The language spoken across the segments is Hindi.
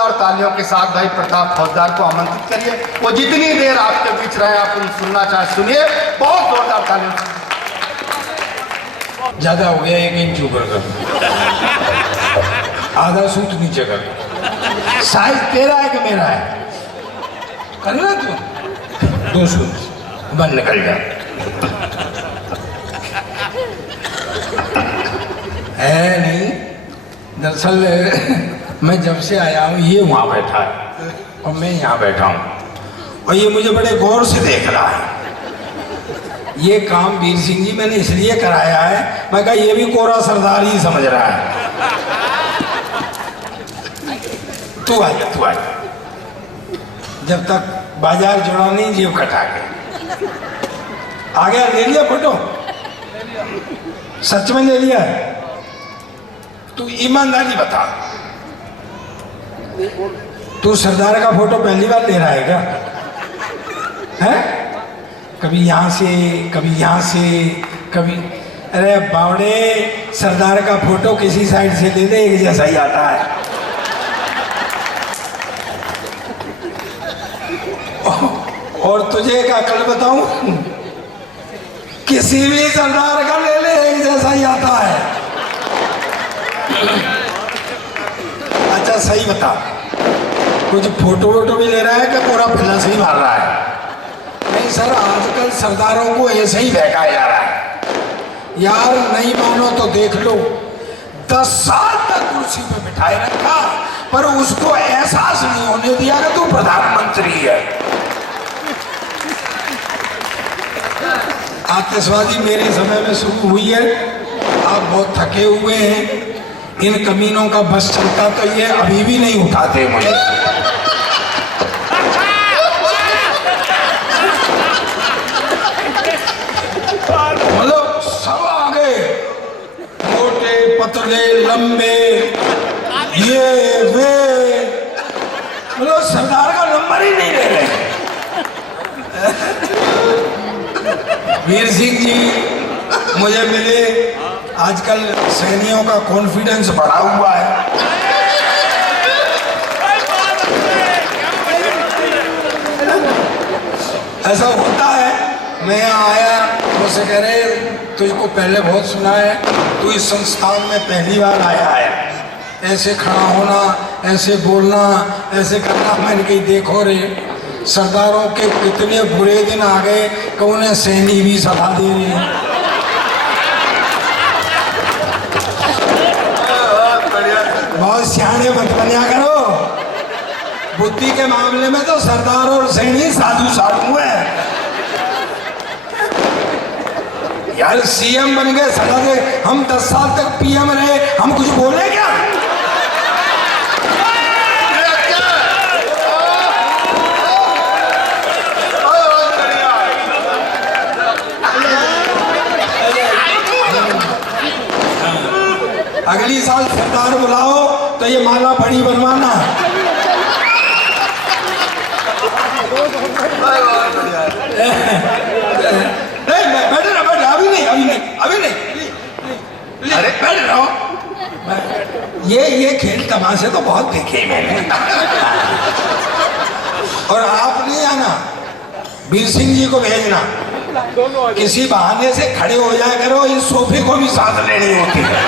जोरदार तालियों के साथ भाई प्रताप फौजदार को आमंत्रित करिए। वो जितनी देर आपके बीच रहे आप उन सुनना चाहे सुनिए। बहुत जोरदार तालियों। ज्यादा हो गया, 1 इंच ऊपर कर, आधा सूट नीचे कर। साइज तेरा है कि मेरा है? करना तू 2 सूट बंद निकल जा। है नहीं, दरअसल मैं जब से आया हूँ ये वहाँ बैठा है और मैं यहाँ बैठा हूँ और ये मुझे बड़े गौर से देख रहा है। ये काम वीर सिंह जी मैंने इसलिए कराया है, मैं कहा ये भी कोरा सरदार ही समझ रहा है। तू आ जा, जब तक बाजार जुड़ा नहीं जेब कटा के आ गया। ले लिया फोटो? सच में ले लिया है? तू ईमानदारी बता, तू सरदार का फोटो पहली बार ले रहा है क्या? है कभी यहाँ से कभी यहाँ से कभी। अरे बावड़े, सरदार का फोटो किसी साइड से ले दे, एक जैसा ही आता है। और तुझे एक अकल बताऊं, किसी भी सरदार का ले ले एक जैसा ही आता है। अच्छा सही बता, कुछ फोटो वोटो भी ले रहा है कि पूरा पिल्ला से ही मार रहा है? नहीं सर, आजकल सरदारों को ऐसे ही बहकाया जा रहा है। यार नहीं मानो तो देख लो, 10 साल तक कुर्सी पे बिठाए रखा पर उसको एहसास नहीं होने दिया कि तू प्रधानमंत्री है। आतिशबाजी मेरे समय में शुरू हुई है, आप बहुत थके हुए हैं। इन कमीनों का बस चलता तो ये अभी भी नहीं उठाते मुझे। मतलब सब आ गए, मोटे पतले लंबे ये वे, मतलब सरदार का नंबर ही नहीं ले रहे। वीर सिंह जी मुझे मिले, आजकल सैनिकों का कॉन्फिडेंस बढ़ा हुआ है। ऐसा होता है। मैं यहाँ आया, मुझसे कह रहे तुझको पहले बहुत सुना है, तू इस संस्थान में पहली बार आया है, ऐसे खड़ा होना, ऐसे बोलना, ऐसे करना। मैंने कही देखो रे, सरदारों के कितने बुरे दिन आ गए कि उन्हें सैनी भी सभा दे रहे हैं। बहुत सियाने मत बनिया करो, बुद्धि के मामले में तो सरदार और सैनी साधु साधु है। यार सीएम बन गए सदा से, हम 10 साल तक पीएम रहे, हम कुछ बोले क्या? अगली साल सरदार बुलाओ तो ये माला बड़ी बनवाना। बैठ रहा, अभी नहीं, अरे बैठ रहा। ये खेल तमाशे तो बहुत देखे मैंने। और आप नहीं आना, वीर सिंह जी को भेजना, किसी बहाने से खड़े हो जाया करो, इस सोफे को भी साथ लेनी होती है।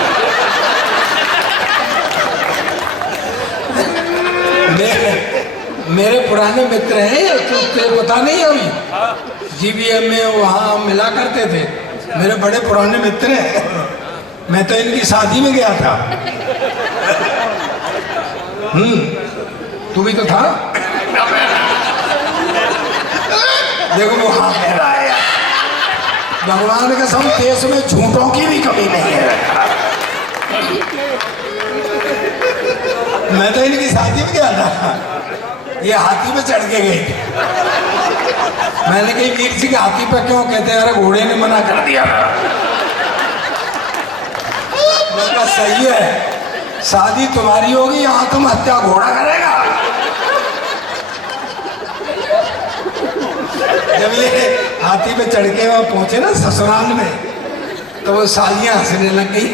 मेरे पुराने मित्र हैं, तुझे पता नहीं अभी जीबीएम में वहाँ मिला करते थे, मेरे बड़े पुराने मित्र हैं। मैं तो इनकी शादी में गया था। तू भी तो था। देखो वो हाँ कह रहा है, भगवान के सब देश में झूठों की भी कमी नहीं है। मैं तो इनकी शादी में गया था, ये हाथी पे चढ़ के गए थे। मैंने कही वीर सिंह हाथी पे क्यों? कहते अरे घोड़े ने मना कर दिया। मैं कहा सही है, शादी तुम्हारी होगी, यहाँ तुम हत्या घोड़ा करेगा। जब ये हाथी पे चढ़ के वहां पहुंचे ना ससुराल में, तो वो सालियां हंसने लग गई।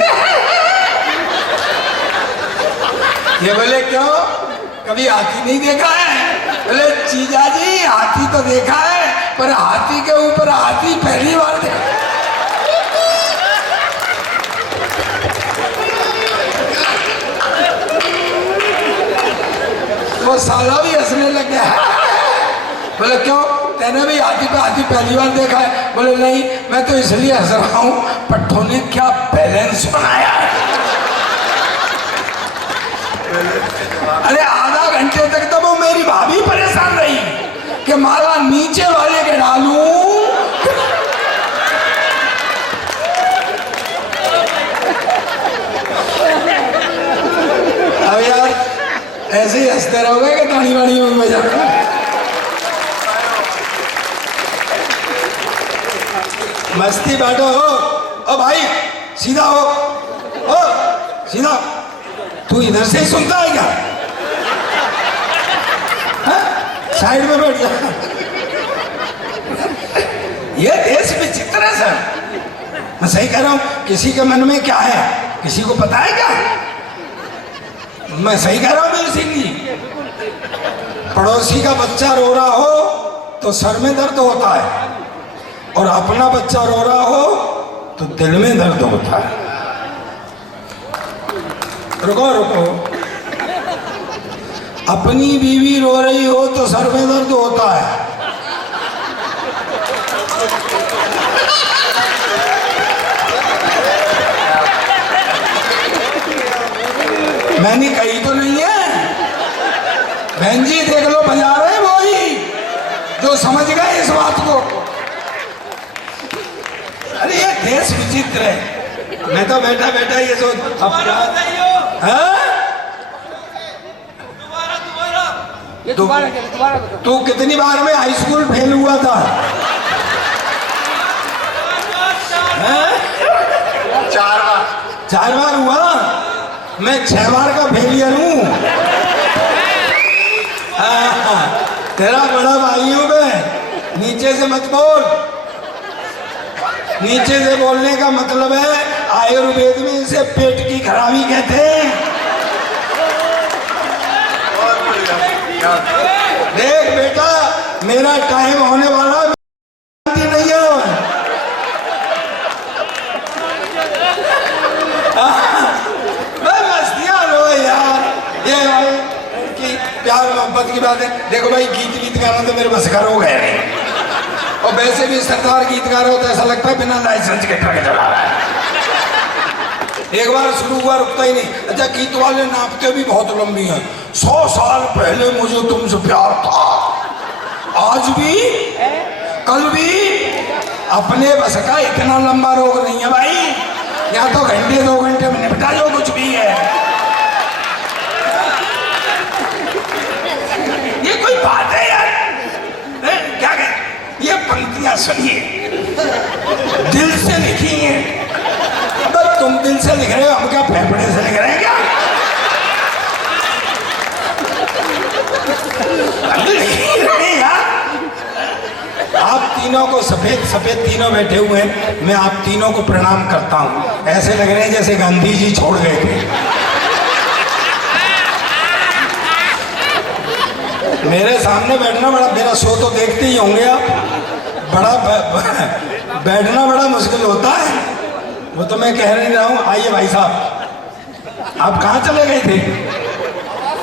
ये बोले क्यों? कभी हाथी नहीं देखा है? बोले जीजा जी हाथी तो देखा है, पर हाथी के ऊपर हाथी पहली बार देखा। वो साला भी हंसने लग गया। बोले क्यों, तेने भी हाथी पे हाथी पहली बार देखा है? बोले नहीं, मैं तो इसलिए हंस रहा हूं, पट्टों ने क्या बैलेंस बनाया है। अरे आधा घंटे तक तो वो मेरी भाभी परेशान रही कि माला नीचे वाले के डालूं। अब यार ऐसे ही हंसते रहोगे कि ताड़ी वाड़ी में बजा। मस्ती बांटो हो। ओ भाई सीधा हो, ओ सीधा। तू इधर से ही सुनता है क्या? साइड में बैठ जा। ये देश विचित्र है सर, मैं सही कह रहा हूं। किसी के मन में क्या है किसी को पता है क्या? मैं सही कह रहा हूं मेरी सिंह जी। पड़ोसी का बच्चा रो रहा हो तो सर में दर्द होता है, और अपना बच्चा रो रहा हो तो दिल में दर्द होता है। रुको रुको, अपनी बीवी रो रही हो तो सर में दर्द होता है, मैंने कही तो नहीं है। बहन जी देख लो, बजा रहे वो ही जो समझ गए इस बात को। अरे ये देश विचित्र है। मैं तो बैठा बैठा ये सोच, तू कितनी बार में हाई स्कूल फेल हुआ था? 4 बार। 4 बार हुआ? मैं 6 बार का फेलियर हूं। तेरा बड़ा भाई हूं मैं। नीचे से मत बोल। नीचे से बोलने का मतलब है, आयुर्वेद में इसे पेट की खराबी कहते हैं। देख बेटा, मेरा टाइम होने वाला नहीं है। मस्तियां लो यार, ये भाई कि प्यार मोहब्बत की बात है। देखो भाई, गीत गाना तो मेरे बस का रोग है नहीं, और वैसे भी सरदार गीतकार हो तो ऐसा लगता है बिना लाइसेंस के ट्रक चला रहा है। एक बार शुरू हुआ रुकता ही नहीं। अच्छा, गीत वाले नापते भी बहुत लंबी हैं। 100 साल पहले मुझे तुमसे प्यार था, आज भी कल भी। अपने बस का इतना लंबा रोग नहीं है भाई। या तो घंटे 2 घंटे में निपटा जो कुछ भी है। ये कोई बात है यार? क्या कह, ये पंक्तियां सुनिए, दिल से लिखी हैं। अब तुम दिल से लिख रहे हो, हम क्या फेफड़े से लिख रहे हैं क्या? यार आप तीनों को, सफेद सफेद तीनों बैठे हुए हैं, मैं आप तीनों को प्रणाम करता हूं। ऐसे लग रहे हैं जैसे गांधी जी छोड़ गए थे। मेरे सामने बैठना बड़ा, मेरा शो तो देखते ही होंगे आप, बड़ा बैठना बड़ा मुश्किल होता है। वो तो मैं कह नहीं रहा हूं। आइए भाई साहब, आप कहाँ चले गए थे?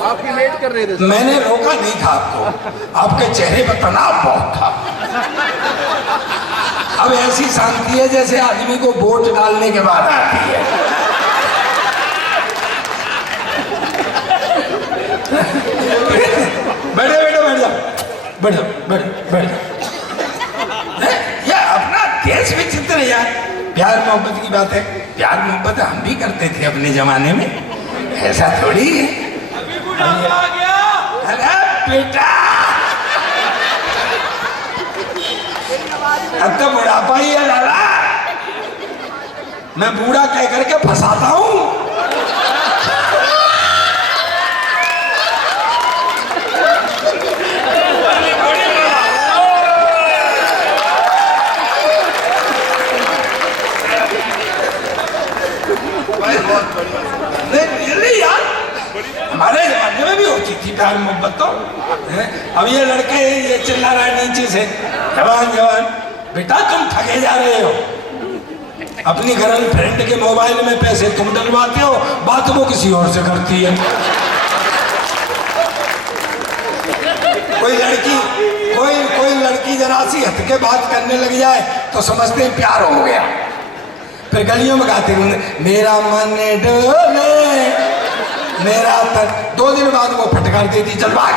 आपकी वेट कर रहे थे। मैंने रोका नहीं था आपको, आपके चेहरे पर तनाव बहुत था। अब ऐसी शांति है जैसे आदमी को वोट डालने के बाद आती है। बैठे बैठे बैठ जाओ, बैठ जाओ, बैठ जाओ। ये अपना देश विचित्र है यार। प्यार मोहब्बत की बात है, प्यार मोहब्बत हम भी करते थे अपने जमाने में, ऐसा थोड़ी है। आ गया। अरे बेटा, अब तो बुढ़ापा ही है लाला। मैं बूढ़ा कह करके फंसाता हूं। नहीं यार, हमारे जमाने में भी होती थी। थी प्यार मोहब्बत तो हैं? अब ये लड़के ये चिल्ला रहा है नीचे से, जवान जवान बेटा तुम ठगे जा रहे हो, अपनी गर्लफ्रेंड के मोबाइल में पैसे तुम डलवाते हो, बात वो किसी और से करती है। कोई लड़की जरा सी हट के बात करने लग जाए तो समझते हैं प्यार हो गया, फिर गलियों में गाते होंगे मेरा मन डोले मेरा तन। 2 दिन बाद वो फटकार देती चल भाग,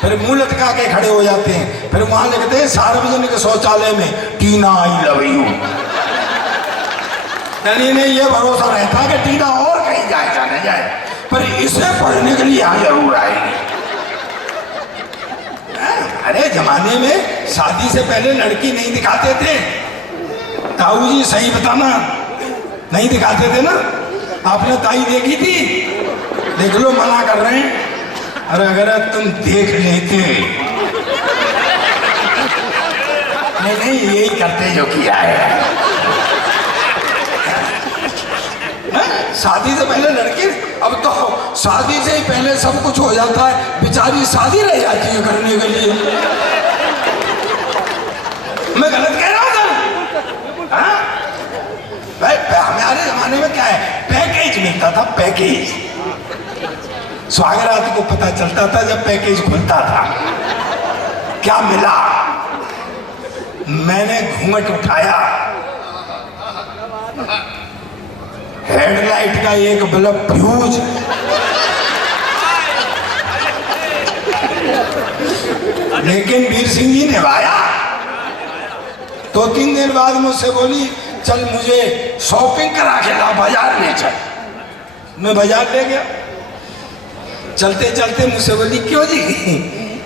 फिर मुंह लटका के खड़े हो जाते हैं, फिर वहां लिखते हैं सार्वजनिक शौचालय में टीना आई लव यू। यानी नहीं ये भरोसा रहता कि टीना और कहीं जाए जाने जाए, पर इसे पढ़ने के लिए यहाँ जरूर आएगी। अरे जमाने में शादी से पहले लड़की नहीं दिखाते थे, ताऊ जी सही बताना, नहीं दिखाते थे ना? आपने ताई देखी थी? देख लो मना कर रहे हैं। अरे अगर तुम देख लेते, नहीं यही करते जो किया है। शादी से पहले लड़की, अब तो शादी से ही पहले सब कुछ हो जाता है, बेचारी शादी रह जाती है करने के लिए। मैं गलत कह रहा हूँ सर? भाई हमारे जमाने में क्या है, पैकेज मिलता था, पैकेज। स्वागरात को पता चलता था जब पैकेज खुलता था। क्या मिला? मैंने घूंघट उठाया, हेडलाइट का एक बल्ब फ्यूज, लेकिन वीर सिंह जी निभाया। 2-3 दिन बाद मुझसे बोली चल मुझे शॉपिंग करा के ला, बाजार ले चल। मैं बाजार ले गया, चलते चलते मुझसे बोली क्यों जी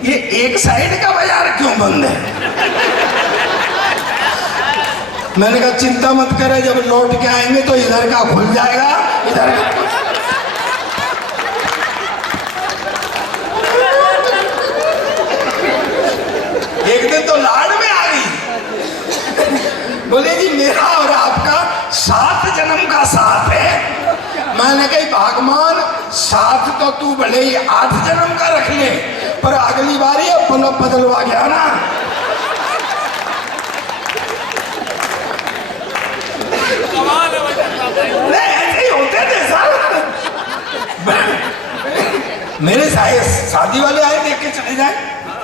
ये एक साइड का बाजार क्यों बंद है? मैंने कहा चिंता मत करे, जब लौट के आएंगे तो इधर का खुल जाएगा, इधर का। एक दिन तो लाड में आ गई, बोले जी मेरा और आपका 7 जन्म का साथ है। मैंने कही भगवान साथ तो तू भले ही 8 जन्म का रख ले, पर अगली बारी अब बदलवा गया ना। ऐसे ही होते थे सर। मेरे शादी वाले आए, देख के चले जाए।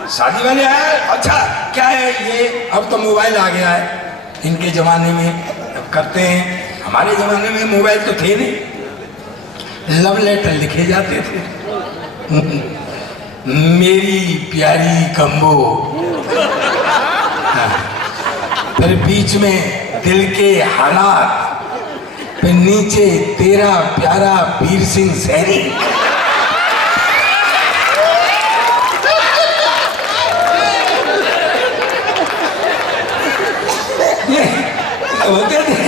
शादी वाले आए, अच्छा क्या है ये, अब तो मोबाइल आ गया है, इनके जमाने में करते हैं। हमारे जमाने में मोबाइल तो थे नहीं, लव लेटर लिखे जाते थे। मेरी प्यारी कम्बो, फिर बीच में दिल के हालात, फिर नीचे तेरा प्यारा वीर सिंह सैनी। होते थे,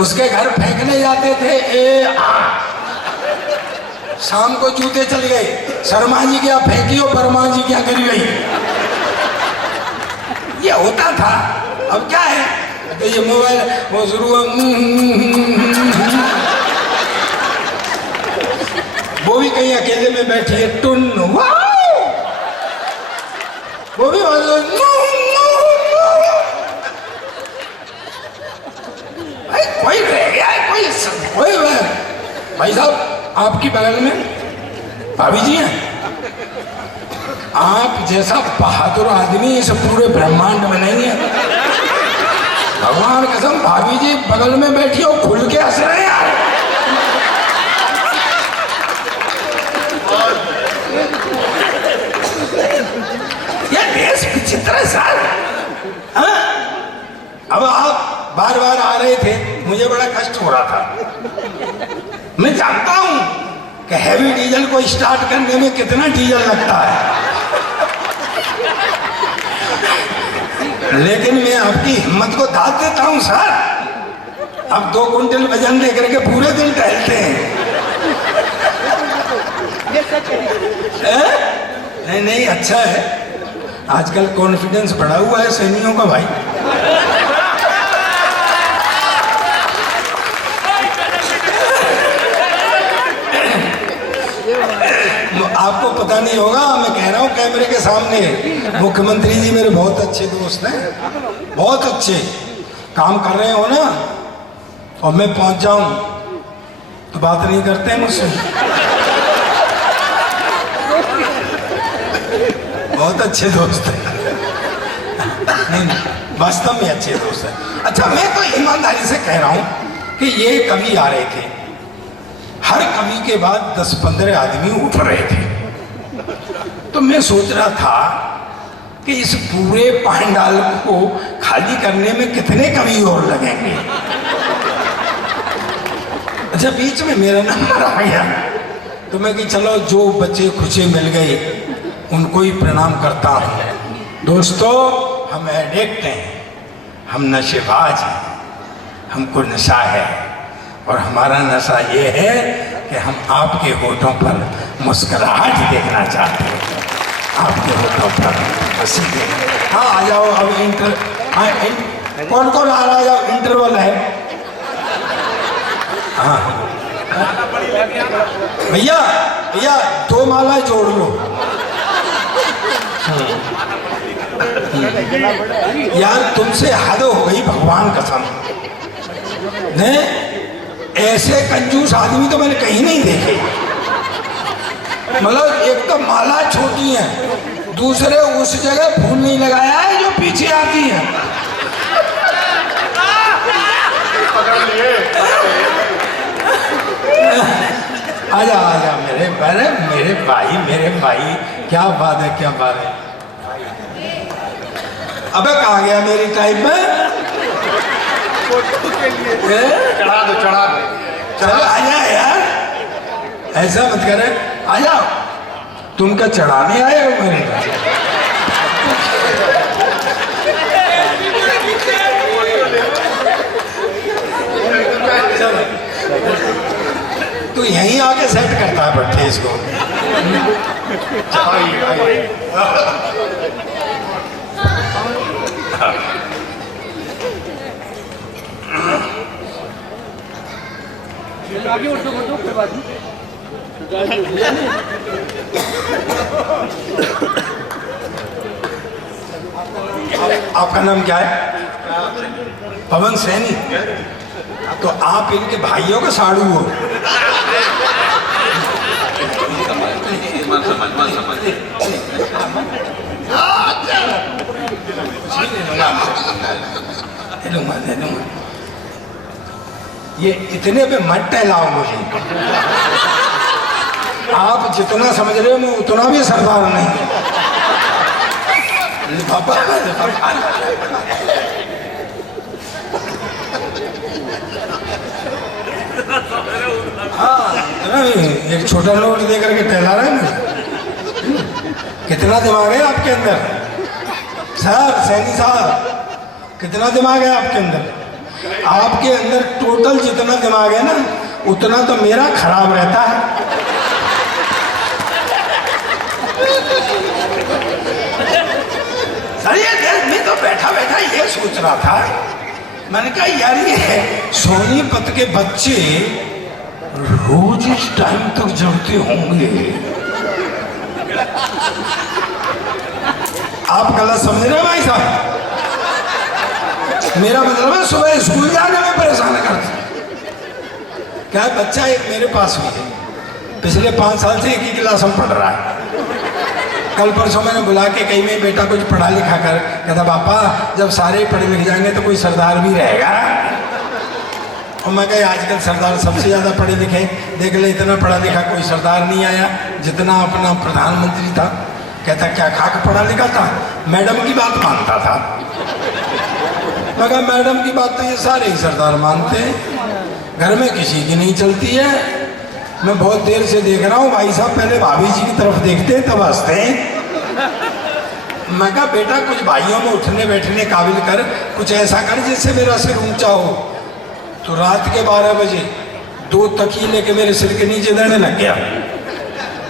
उसके घर फेंकने जाते थे। शाम को जूते चल गए, शर्मा जी क्या फेंकी हो, वर्मा जी क्या करी गई, ये होता था। अब क्या है, तो ये मोबाइल वो शुरू वो भी कहीं अकेले में बैठी है, टुन वो भी कोई रह गया है, कोई भाई साहब आपकी बगल में भाभी जी हैं, आप जैसा बहादुर आदमी इस पूरे ब्रह्मांड में नहीं है। भगवान कसम, भाभी जी बगल में बैठी हो, खुल के हंस रहे यार। ये देश विचित्र है सर। हाँ? अब आप बार बार आ रहे थे, मुझे बड़ा कष्ट हो रहा था। मैं जानता हूं कि हैवी डीजल को स्टार्ट करने में कितना डीजल लगता है, लेकिन मैं आपकी हिम्मत को दाद देता हूं सर। अब 2 कुंटल वजन लेकर के पूरे दिन टहलते हैं। नहीं अच्छा है, आजकल कॉन्फिडेंस बढ़ा हुआ है सैनियों का भाई। आपको पता नहीं होगा, मैं कह रहा हूँ कैमरे के सामने, मुख्यमंत्री जी मेरे बहुत अच्छे दोस्त हैं, बहुत अच्छे काम कर रहे हो ना, और मैं पहुंच जाऊं तो बात नहीं करते हैं मुझसे। बहुत अच्छे दोस्त हैं, नहीं वास्तव में अच्छे दोस्त हैं। अच्छा, मैं तो ईमानदारी से कह रहा हूं कि ये कवि आ रहे थे, हर कवि के बाद 10-15 आदमी उठ रहे थे, तो मैं सोच रहा था कि इस पूरे पांडाल को खाली करने में कितने कवि और लगेंगे। अच्छा, बीच में मेरा नंबर आ गया तो मैं कि चलो जो बच्चे खुशी मिल गए उनको ही प्रणाम करता हूँ। दोस्तों, हम एडिक्ट हैं, हम नशेबाज हैं, हमको नशा है, और हमारा नशा ये है कि हम आपके होठों पर मुस्कुराहट देखना चाहते हैं, आपके होठों पर हंसी देख। हाँ, आ जाओ अब कौन कौन आ रहा है? इंटरवल है। हाँ भैया, भैया 2 माला जोड़ लो। यार तुमसे हद हो गई, भगवान कसम, नहीं ऐसे कंजूस आदमी तो मैंने कहीं नहीं देखे। मतलब एक तो माला छोटी है, दूसरे उस जगह फूल नहीं लगाया है जो पीछे आती है। आजा आजा मेरे भाई, क्या बात है, क्या बात है। अबे कहाँ गया मेरी टाइम में? चढ़ा दो चलो आजा यार, ऐसा मत करे, आजा। तुम क्या चढ़ाने आए हो मेरे पास? तू यहीं आके सेट करता है बैठे इसको। आगे उठो फिर बाद में। आपका नाम क्या है? पवन सैनी। तो आप इनके भाइयों का साड़ू हो? दे दूंगा। ये इतने पे मत टहलाओ मुझे। आप जितना समझ रहे हो मैं उतना भी सरदार नहीं। हाँ, एक छोटा नोट दे करके टहला रहे हैं। कितना दिमाग है आपके अंदर सर? सैनी साहब, कितना दिमाग है आपके अंदर? आपके अंदर टोटल जितना दिमाग है ना, उतना तो मेरा खराब रहता है। सर ये मैं तो बैठा बैठा ये सोच रहा था, मैंने कहा यार ये सोनीपत के बच्चे रोज इस टाइम तक जगते होंगे। आप गलत समझ रहे हैं भाई साहब? मेरा मतलब है सुबह स्कूल जाने में परेशान करते। क्या बच्चा एक मेरे पास भी है, पिछले 5 साल से एक ही क्लास में पढ़ रहा है। कल परसों मैंने बुला के कहीं में बेटा कुछ पढ़ा लिखा कर, कहता पापा जब सारे पढ़े लिख जाएंगे तो कोई सरदार भी रहेगा। और मैं कहा आजकल सरदार सबसे ज़्यादा पढ़े लिखे, देख ले इतना पढ़ा लिखा कोई सरदार नहीं आया जितना अपना प्रधानमंत्री था। कहता क्या खाक पढ़ा लिखा था, मैडम की बात मानता था। मैं कहा मैडम की बात तो ये सारे ही सरदार मानते हैं, घर में किसी की नहीं चलती है। मैं बहुत देर से देख रहा हूँ भाई साहब, पहले भाभी जी की तरफ देखते हैं तब हंसते हैं। मैं कहा बेटा कुछ भाइयों में उठने बैठने काबिल कर, कुछ ऐसा कर जिससे मेरा सिर ऊंचा हो। तो रात के 12 बजे 2 तकिए लेके मेरे सिर के नीचे देने लग गया।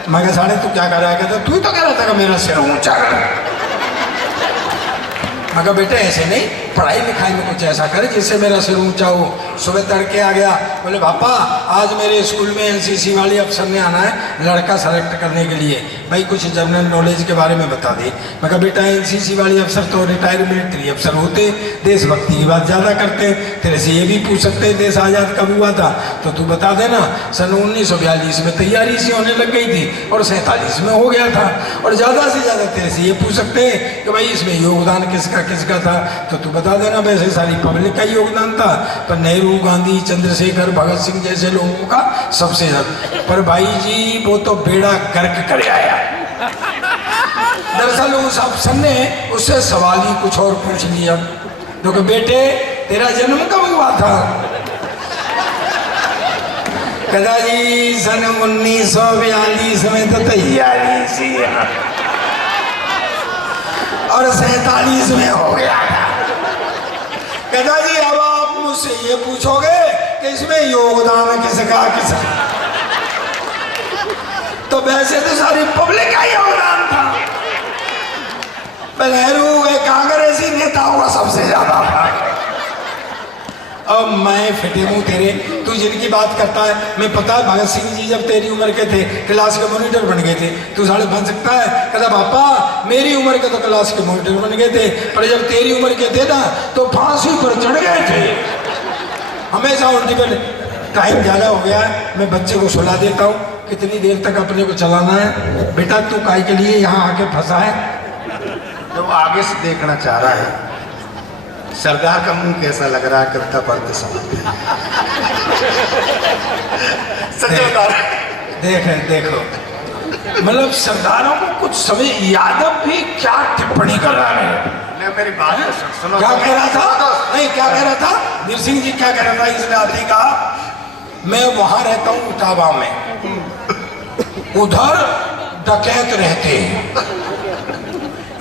मैं कहा साढ़े तू क्या कर रहा है? कहता तू तो कह रहा था कि मेरा सिर ऊंचा कर। मैं कहा बेटा ऐसे नहीं, पढ़ाई लिखाई में कुछ ऐसा करे जिससे मेरा सिर ऊंचा हो। सुबह तड़के आ गया, बोले पापा आज मेरे स्कूल में एनसीसी वाली अफसर ने आना है लड़का सेलेक्ट करने के लिए। भाई कुछ जनरल नॉलेज के बारे में बता दे। मैं कहा बेटा एनसीसी वाले अफसर तो रिटायर्ड मिलिट्री अफसर होते, देशभक्ति की बात ज़्यादा करते, तेरे से ये भी पूछ सकते हैं देश आज़ाद कब हुआ था, तो तू बता देना। सन 1942 में तैयारी सी होने लग गई थी और 47 में हो गया था। और ज़्यादा से ज़्यादा तेरे से ये पूछ सकते हैं कि भाई इसमें योगदान किसका किसका था, तो तू बता देना। वैसे सारी पब्लिक का योगदान था, पर नेहरू, गांधी, चंद्रशेखर, भगत सिंह जैसे लोगों का सबसे ज़्यादा। पर भाई जी वो तो बेड़ा गर्क कर आया। दरअसल उस अफसर ने उससे सवाल ही कुछ और पूछ लिया, तो कि बेटे तेरा जन्म कब हुआ था? कहता जी सन 1942 में तो तैयारी सी और 47 में हो गया था। कहता जी अब आप मुझसे ये पूछोगे कि इसमें योगदान किसका किसका, तो वैसे तो सारी पब्लिक का योगदान था। नेहरू कांग्रेसी नेताओं का सबसे ज्यादा था। अब मैं फिटे मुंह तेरे, तू जिनकी बात करता है, मैं पता है भगत सिंह जी जब तेरी उम्र के थे क्लास के मॉनिटर बन गए थे, तू साले बन सकता है? कहता पापा मेरी उम्र के तो क्लास के मॉनिटर बन गए थे, पर जब तेरी उम्र के थे ना तो फांसी पर चढ़ गए थे। हमेशा उल्टी पर। टाइम ज़्यादा हो गया है, मैं बच्चे को सुला देता हूँ। कितनी देर तक अपने को चलाना है? बेटा तू काय के लिए यहाँ आके फंसा है? तो आगे से देखना चाह रहा है सरदार का मुंह कैसा लग रहा है कविता पढ़ते समय। देखो मतलब सरदारों को कुछ समय यादव भी क्या टिप्पणी कर रहा है। मेरी बात सुनो। क्या कह रहा था? नहीं क्या कह रहा था वीर सिंह जी? क्या कह रहा था? इसने आदि कहा मैं वहां रहता हूँ इटावा में, उधर डकैत रहते हैं,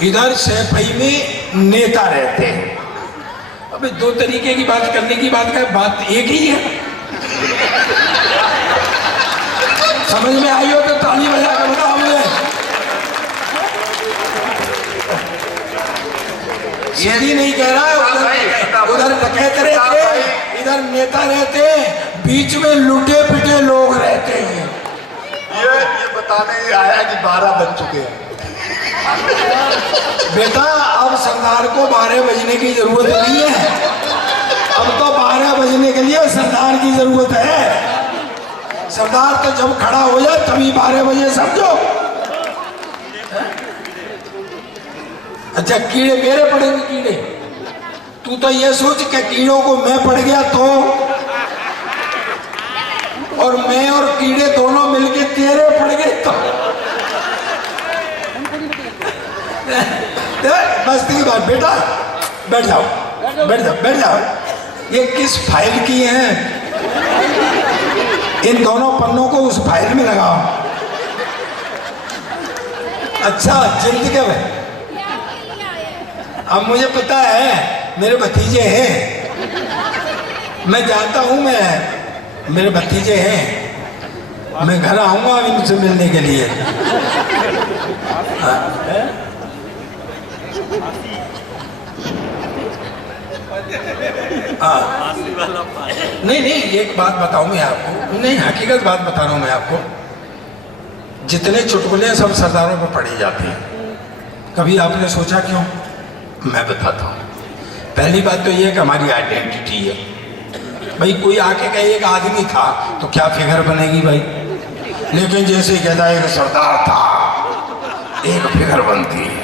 इधर सैफई में नेता रहते हैं। अबे दो तरीके की बात करने की बात का बात एक ही है। समझ में आई हो तो ताली बजा कर बताओ मुझे। यही नहीं कह रहा है उधर डकैत रहते, इधर नेता रहते, बीच में लुटे पिटे लोग रहते हैं। ये बताने आया कि 12 बज चुके हैं। बेटा अब सरदार को 12 बजने की जरूरत नहीं है, अब तो 12 बजने के लिए सरदार की जरूरत है। सरदार तो जब खड़ा हो जाए तभी 12 बजे समझो। अच्छा कीड़े मेरे पड़ेंगे कीड़े, तू तो ये सोच के कीड़ों को मैं पड़ गया तो, और मैं और कीड़े दोनों मिलके तेरे पड़ गए तो। बस की बात। बेटा बैठ जाओ बैठ जाओ बैठ जाओ। ये किस फाइल की है? इन दोनों पन्नों को उस फाइल में लगाओ। अच्छा जल्दी क्या भाई? अब मुझे पता है मेरे भतीजे हैं, मैं जानता हूं, मैं मेरे भतीजे हैं, मैं घर आऊंगा इनसे मिलने के लिए। नहीं नहीं एक बात बताऊं मैं आपको, नहीं हकीकत बात बता रहा हूं मैं आपको। जितने चुटकुले सब सरदारों पर पढ़े जाते हैं, कभी आपने सोचा क्यों? मैं बताता हूँ। पहली बात तो ये कि हमारी आइडेंटिटी है भाई। कोई आके कहे एक आदमी था तो क्या फिगर बनेगी भाई, लेकिन जैसे कहता है एक सरदार था एक फिगर बनती है।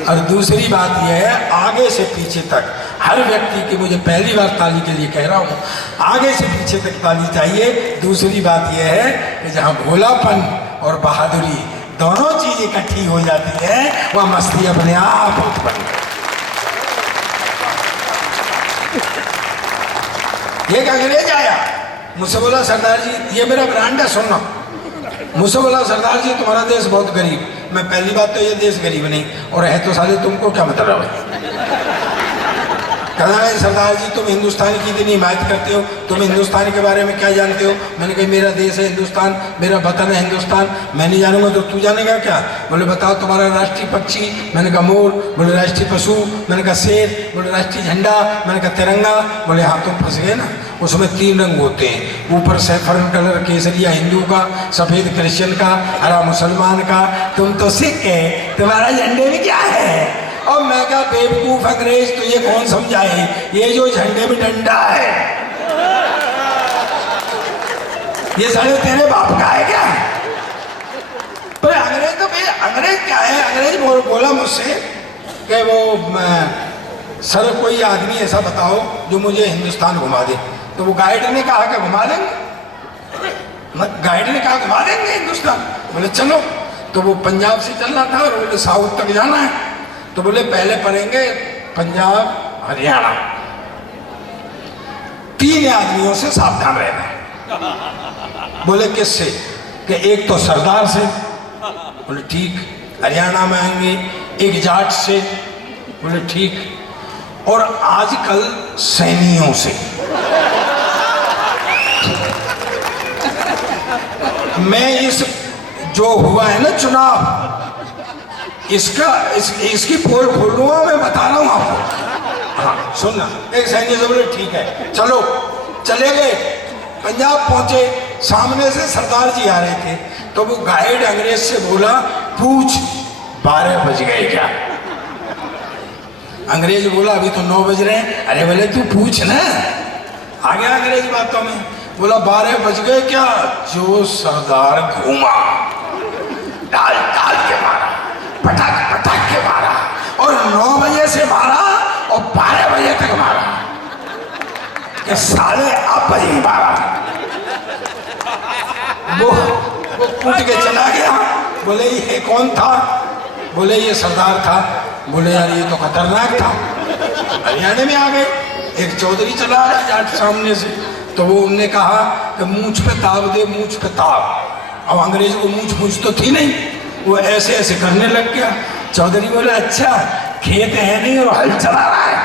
और दूसरी बात यह है आगे से पीछे तक हर व्यक्ति की, मुझे पहली बार ताली के लिए कह रहा हूँ, आगे से पीछे तक ताली चाहिए। दूसरी बात यह है कि जहाँ भोलापन और बहादुरी दोनों चीज इकट्ठी हो जाती है वह मस्ती अपने आप उत्पन्न। एक अंग्रेज आया मुझसे बोला सरदार जी, ये मेरा ब्रांड है सुनना, मुझसे बोला सरदार जी तुम्हारा देश बहुत गरीब। मैं पहली बात तो ये देश गरीब नहीं, और है तो साले तुमको क्या मतलब है? कहना है सरदार जी तुम हिंदुस्तान की इतनी हिमायत करते हो, तुम हिंदुस्तान के बारे में क्या जानते हो? मैंने कहा मेरा देश है हिंदुस्तान, मेरा वतन है हिंदुस्तान, मैं नहीं जानूंगा तो तू जानेगा क्या? बोले बताओ तुम्हारा राष्ट्रीय पक्षी? मैंने कहा मोर। बोले राष्ट्रीय पशु? मैंने कहा शेर। बोले राष्ट्रीय झंडा? मैंने कहा तिरंगा। बोले हाँ तुम फंस गए ना। उसमें 3 रंग होते हैं, ऊपर सैफरन कलर केसरिया हिंदू का, सफ़ेद क्रिश्चियन का, हरा मुसलमान का। तुम तो सिख है, तुम्हारा झंडे में क्या है? और मैं क्या बेवकूफ़ अंग्रेज, तो ये कौन समझाए, ये जो झंडे में डंडा है ये साले तेरे बाप का है क्या? पर अंग्रेज तो अंग्रेज क्या है, अंग्रेज बोला मुझसे कि वो सर कोई आदमी ऐसा बताओ जो मुझे हिंदुस्तान घुमा दे। तो वो गाइड ने कहा कि घुमा देंगे, गाइड ने कहा घुमा देंगे हिंदुस्तान। बोले चलो। तो वो पंजाब से चलना था और बोले साउथ तक जाना है। तो बोले पहले पढ़ेंगे पंजाब हरियाणा। 3 आदमियों से सावधान रहना। बोले किससे? कि एक तो सरदार से। बोले ठीक। हरियाणा में आएंगे एक जाट से। बोले ठीक। और आजकल सैनियों से। मैं इस जो हुआ है ना चुनाव, इसकी पोल खोल लूंगा, मैं बता रहा हूं आपको। हाँ सुनना। एक सैनिक से बोले ठीक है चलो। चले गए, पंजाब पहुंचे, सामने से सरदार जी आ रहे थे। तो वो गाइड अंग्रेज से बोला पूछ 12 बज गए क्या? अंग्रेज बोला अभी तो 9 बज रहे हैं। अरे बोले तू पूछ ना। आ गया अंग्रेज बातों में। बोला 12 बज गए क्या? जो सरदार घूमा, डाल डाल के मारा, पटाख पटाख के मारा, और 9 बजे से मारा और 12 बजे तक मारा कि साले आप बजे मारा। वो कूट के चला गया। बोले ये कौन था? बोले ये सरदार था। बोले यार ये तो खतरनाक था। हरियाणा में आ गए, एक चौधरी चला आया जाट सामने से। तो वो उनने कहा कि मूंछ पे ताव दे, मूंछ पे ताव। अब अंग्रेज को मूंछ तो थी नहीं, वो ऐसे ऐसे करने लग गया। चौधरी बोले अच्छा खेत है नहीं और हल चला रहा है।